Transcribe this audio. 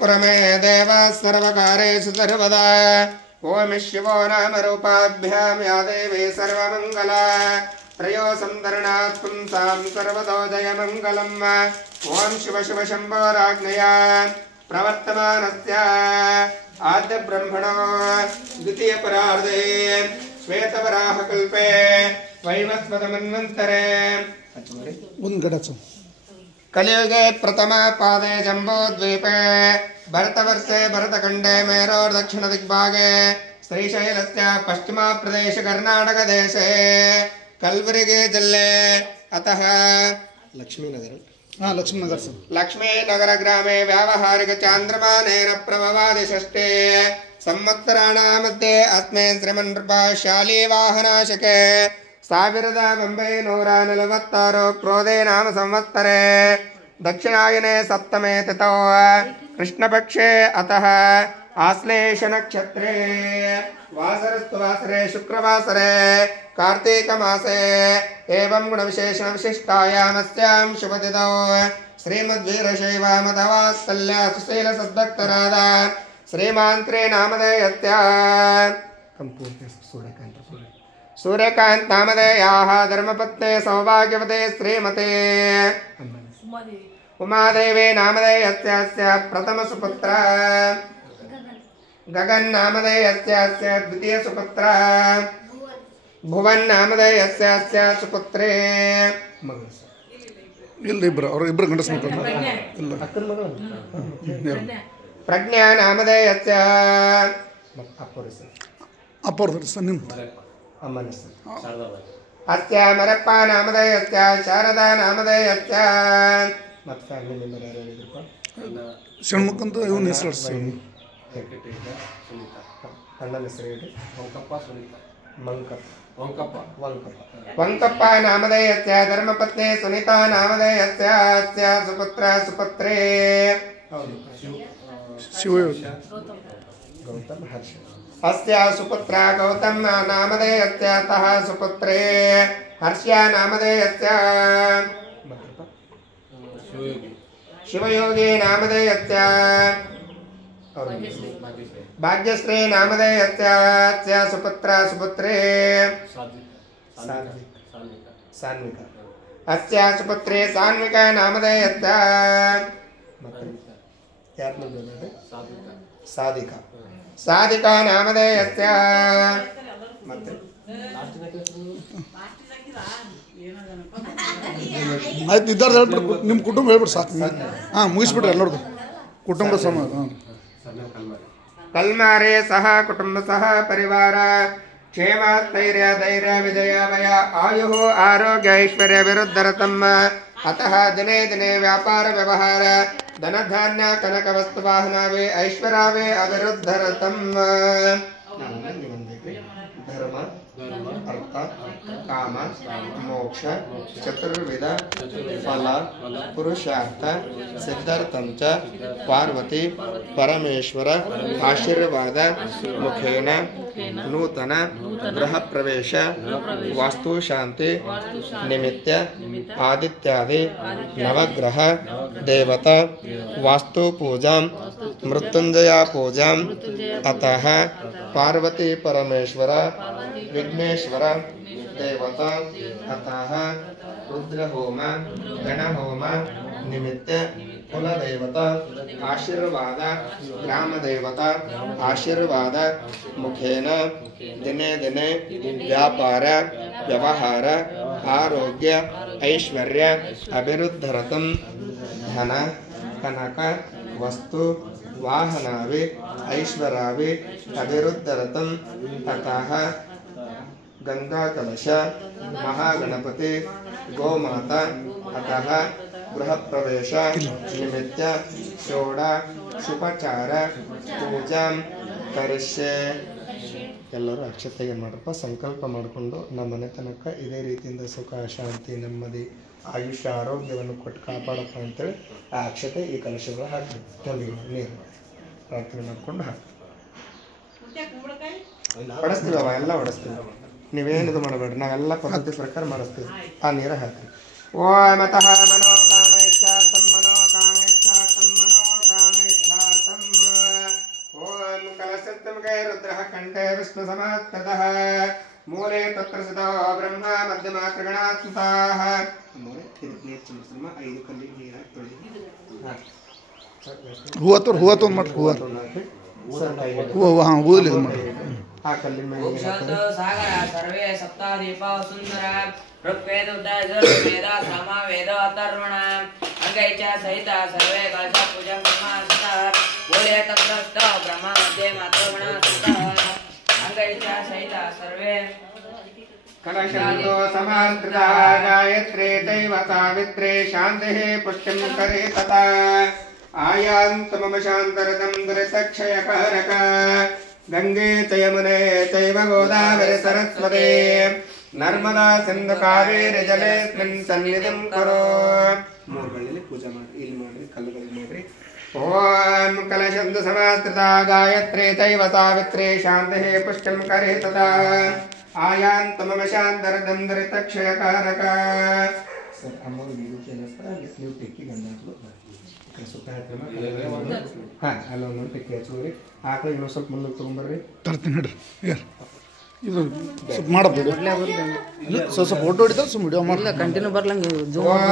कुरमे देव सर्वकारेषु सर्वदा ओम शिवो नाम रूपाभ्यां या देवी सर्वमङ्गला त्रयो संतरणात् पुंसां सर्वतो जयमङ्गलम् ओम शिव शिव शम्भो राज्ञया प्रवर्तमानस्य आद्य ब्रह्मणो द्वितीय परार्धे श्वेतवराहकल्पे वैवस्वतमन्वन्तरे कलियुगे प्रथम पादे जम्बूद्वीपे भरतवर्षे भरतखण्डे मेरोर्दक्षिणदिग्भागे श्रीशैलस्य पश्चिमप्रदेश कर्नाटकदेशे कलबुर्गी जिल्ले अतः लक्ष्मीनगर ग्रामे व्यावहारिक चान्द्रमानेन प्रभवादिषष्ठे संवत्सराणां मध्ये अस्मिन् श्रीमन्नृपशाली वाहनाशके 1946 क्रोधे नाम संवत्सरे दक्षिणायने सप्तमे तिथौ कृष्णपक्षे अतः आश्लेष नक्षत्रे वासरे शुक्रवासरे कार्तिक मासे एवं गुणविशेषण विशिष्टायामस्यां शुभतिथौ श्रीमद्वीरशैवमतवात्सल्य सुशील सद्भक्तराधा श्रीमान्त्रे नामधेयस्य सूर्यकांत नामधेयाः धर्मपत्ने सौभाग्यवते श्रीमते उमादेवी नामधेयस्य प्रथम सुपुत्र गगन नामधेयस्य द्वितीय सुपुत्र भुवन नामधेयस्य सुपुत्रे प्रज्ञा नामधेयस्य अस्य मरप्पा नामधेयस्य शारदा नामधेयस्य ಷಣ್ಮುಖಂತ ಇವನ ಹೆಸರು ವಂಕಪ್ಪ ನಾಮಧೇಯस्य ಧರ್ಮಪತ್ನಿ ಸುನಿತಾ ನಾಮಧೇಯस्य ಅಸ್ಯ ಸುಪುತ್ರ ಸುಪುತ್ರೇ ಗೌತಮ್ ಹರ್ಷ अस्य सुपुत्र गौतम नामधेयस्य तः सुपुत्रे हर्ष्य नामधेयस्य शिवयोगी नामधेयस्य भाग्यश्री नामधेयस्य सुपुत्र सुपुत्रे सान्विका अस्य सुपुत्रे सान्विका नामधेयस्य साधिका साधिका नामधेयस्य ಆಯ್ತು ಇದ್ದಾರ ಹೇಳ್ಬಿಟ್ಟು ನಿಮ್ಮ ಕುಟುಂಬ ಹೇಳ್ಬಿಟ್ಟು ಸಾಕು ಹಾಂ ಮುಗಿಸ್ಬಿಟ್ರಿ ಎಲ್ಲರದು ಕುಟುಂಬ ಸಮ कल्मारे सह कुटुंब सह परिवार क्षेम स्थैर्य धैर्य विजयामय आयुः आरोग्य ऐश्वर्य विरुद्धरतम् अतः दिने दिने व्यापार व्यवहार धन धान्य कनक वस्तु वाहनावे ऐश्वर्यावे अविरुद्धरतम् धर्म अर्थ काम मोक्ष चतुर्विध फल पुरुषार्थ सिद्धार्थं च पार्वती परमेश्वर आशीर्वाद मुखेन नूतन गृह प्रवेश वास्तु शांति निमित्त आदित्यादि नवग्रह देवता वास्तु पूजा मृत्युंजय पूजा अतः पार्वती परमेश्वर विघ्नेश्वर देवता अतः रुद्र होम गण होम निमित्त कुल देवता आशीर्वाद ग्राम देवता आशीर्वाद मुखेन दिने दिने व्यापार व्यवहार आरोग्य ऐश्वर्य अभिरुद्धरतम धन कनक वस्तु वाहनावे ऐश्वर्यावे अभिरुद्धरतम ततः गंगा कलश महागणपति गोमाता अतः गृह प्रवेश निमित्त षोडा शुपचार पूजा करिष्ये ಎಲ್ಲರೂ ಅಕ್ಷತೆಗೆ ಮಾಡ್ರಪ್ಪ ಸಂಕಲ್ಪ ಮಾಡಿಕೊಂಡು ನಮ್ಮ ಮನೆತನಕ್ಕೆ ಇದೇ ರೀತಿಯಿಂದ ಸುಖ ಶಾಂತಿ ನೆಮ್ಮದಿ ಆಯುಷ್ಯ ಆರೋಗ್ಯವನ್ನು ಕೊಟ್ಟು ಕಾಪಾಡಪ್ಪ ಅಂತೇಳಿ ಆ ಅಕ್ಷತೆ ಈ ಕಲಶಗಳು ಹಾಕ್ತೀವಿ ತೊಂದಿಗೆ ನೀರು ಪ್ರಾರ್ಥನೆ ಮಾಡ್ಕೊಂಡು ಹಾಕ್ತೀವಿ ಹೊಡೆಸ್ತೀವವ ಎಲ್ಲ ಹೊಡೆಸ್ತೀವಿ ನೀವೇನಿದು ಮಾಡಬೇಡ್ರಿ ನಾವೆಲ್ಲ ಪದ್ಧತಿ ಪ್ರಕಾರ ಮಾಡಿಸ್ತೀವಿ ಆ ನೀರು ಹಾಕ್ರಿ ಓಂ ಮತಃ ಮನೋ ಕಾಮೇಚ್ಛಾರ್ಥಂ ಮನೋ ಕಾಮೇಚ್ಛಾರ್ಥಂ ಮನೋ ಕಾಮೇಚ್ಛಾರ್ಥಂ रुद्रः कंठे विष्णुसमात्ततः मूले तत्र स्थितो ब्रह्मा मध्यमा त्रिगणात् स्थिताः ಮೂಲೆ ಇದಕ್ಕೆ ನೀರು ತುಂಬಿಸ್ರಮ್ಮ 5 ಕಲ್ಲಿ ನೀರು ಹಾಕಿ ತೊಳಿ ಹೂವ ತೊಂದು ಮಾಡಿ ಹೂವು ಹಾಂ ಹೂವಲ್ಲಿ ಇದು ಮಾಡಿ ಆ ಕಲ್ಲಿನ ಮೇಲೆ ಸಾಗರ ಸರ್ವೇ ಸಪ್ತಾದೀಪ ಸುಂದರ ಋಗ್ವೇದ ವೇದ ಸಾಮ ವೇದ ಅಥರ್ವಣ ಅಂಗೈಚ ಸಹಿತ ಸರ್ವೇ ಕಲಶ ಪೂಜಾ ಕರ್ಮ ಮೂಲೆ ತತ್ರಸ್ಥ ಬ್ರಹ್ಮ ಮಧ್ಯೆ ಮಾತೃಗಣ ಅಂಗೈಚ ಸಹಿತ ಸರ್ವೇ कलशन्तो समास्कृता गायत्रे दैव सावित्रे शान्तिः पुष्टिं करे तथा आयान्तु मम शान्तरदं दुरितक्षयकारक गङ्गे च यमुने चैव गोदावरि सरस्वते नर्मदा सिन्धु कावेरि जलेऽस्मिन् सन्निधिं कुरु ಮೂರು ಬಳ್ಳಿಲಿ ಪೂಜೆ ಮಾಡಿ ಇಲ್ಲಿ ಮಾಡ್ರಿ ಕಲ್ಲುಗಳು ಮಾಡ್ರಿ ಓಂ ಕಲಶಂತು ಸಮಾಸ್ಕೃತ ಗಾಯತ್ರಿ ದೈವ ಸಾವಿತ್ರಿ ಶಾಂತಿಃ ಪುಷ್ಟಿಂ ಕರೆ ತಥಾ ಆಯಾಂತು ಮಮ ಶಾಂತರದಂ ದುರಿತಕ್ಷಯಕಾರಕ ಸರ್ ಅಮ್ಮವ್ರು ವಿಭೂತಿಯಲ್ಲಸ್ತ್ರ ನೀವು ತೆಕ್ಕಿ ಗಂಧ ಹಚ್ಚಲು ಸುತ್ತ ಹತ್ತಿರ ಹಾಂ ಅಲ್ಲೊಂದೊಂದು ತೆಕ್ಕಿ ಹಚ್ಚೋರಿ ಆಕಳು ಇನ್ನೊಂದು ಸ್ವಲ್ಪ ಮುಂದೆ ತೊಗೊಂಬರ್ರಿ ತರ್ತೀನಿ ನಡ್ರಿ ಯಾರು ಇದು ಸ್ವಲ್ಪ ಮಾಡಪ್ಪ ಸ್ವಲ್ಪ ಫೋಟೋ ಹಿಡಿತಾರೆ ಸ್ವಲ್ಪ ವಿಡಿಯೋ ಮಾಡಿ ಕಂಟಿನ್ಯೂ ಬರ್ಲಂಗೆ ಓಂ